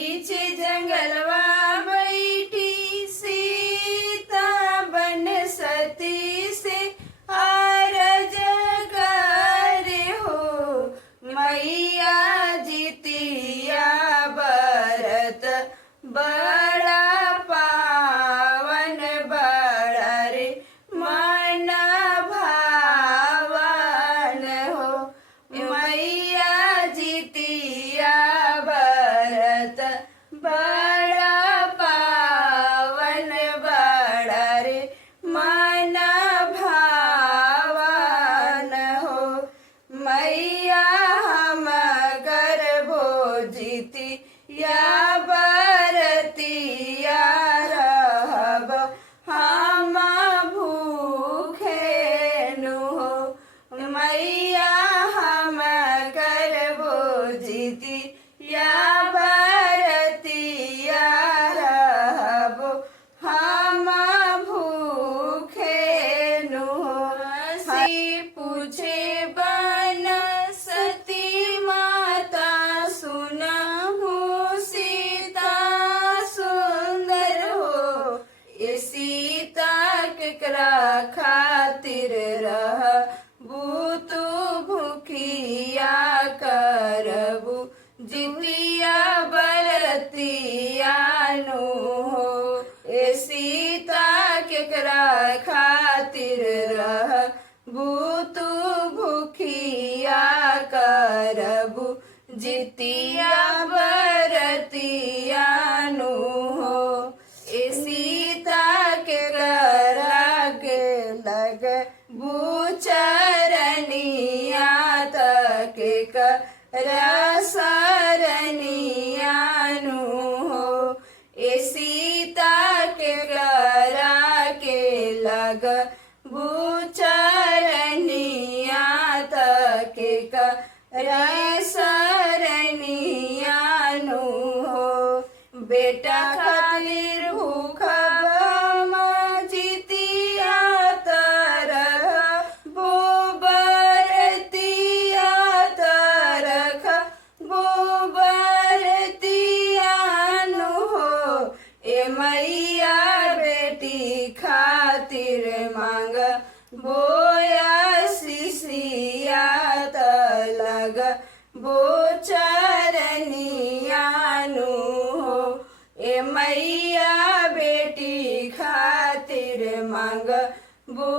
पीछे जंगलवा बैठी सीता बन सती से आरज करे हो मैया जितिया बरत बड़ा पावन बड़ा रे मन भावन हो मैया जितिया बरत बड़ा पावन बड़ा रे मन भावन हो मैया हम गर्भो जितिया बरतिया रहब हम भूखे नु हो मैया हम गर्भो जितिया बरतिया रहब हम भूखे नु हो हंसी पूछे बन सती माता सुनहु सीता सुंदर हो ये सीता केकरा खातिर रह बूतु भूखिया करबू जितिया बरतिया नु हो ए सीता केकरा खातिर रह बूतु भूखिया करबू जितिया बरतिया नु हो ए सीता केकरा के लग बुचरनिया तक रसरनिया नु हो ए सीता केकरा के लग बुचरनिया तक रसरनिया नु हो बेटा खातिर भूखब जितिया तरह बोबरतिया तरख बोबरतिया नु हो ए मैया बेटी खातिर मांग बोया शिशिया तलग बोचरनिया नु हो ए मैया बेटी खातिर मांग बो